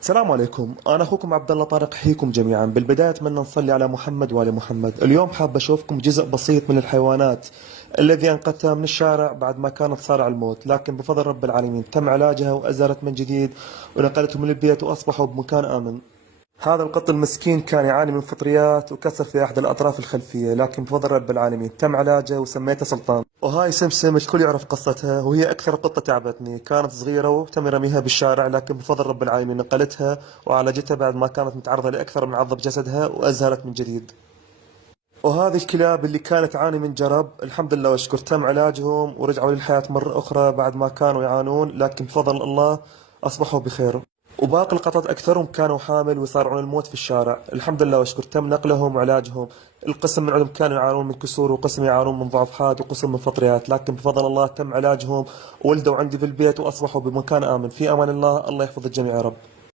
السلام عليكم، أنا أخوكم عبد الله طارق، أحييكم جميعا. بالبداية أتمنى نصلي على محمد وآل محمد. اليوم حاب أشوفكم جزء بسيط من الحيوانات الذي أنقذتها من الشارع بعد ما كانت صارع الموت، لكن بفضل رب العالمين تم علاجها وأزهرت من جديد ونقلتهم من البيت وأصبحوا بمكان آمن. هذا القط المسكين كان يعاني من فطريات وكسر في أحد الأطراف الخلفية، لكن بفضل رب العالمين تم علاجه وسميته سلطان. وهاي سمسم الكل يعرف قصتها، وهي أكثر قطة تعبتني. كانت صغيرة وتم رميها بالشارع، لكن بفضل رب العالمين نقلتها وعالجتها بعد ما كانت متعرضة لأكثر من عضة بجسدها وأزهرت من جديد. وهذه الكلاب اللي كانت تعاني من جرب، الحمد لله والشكر تم علاجهم ورجعوا للحياة مرة أخرى بعد ما كانوا يعانون، لكن بفضل الله أصبحوا بخير. وباقي القطط أكثرهم كانوا حامل ويصارعون الموت في الشارع، الحمد لله والشكر تم نقلهم وعلاجهم. القسم من عندهم كانوا يعانون من كسور، وقسم يعانون من ضعف حاد، وقسم من فطريات، لكن بفضل الله تم علاجهم وولدوا عندي في البيت وأصبحوا بمكان آمن. في أمان الله، الله يحفظ الجميع يا رب.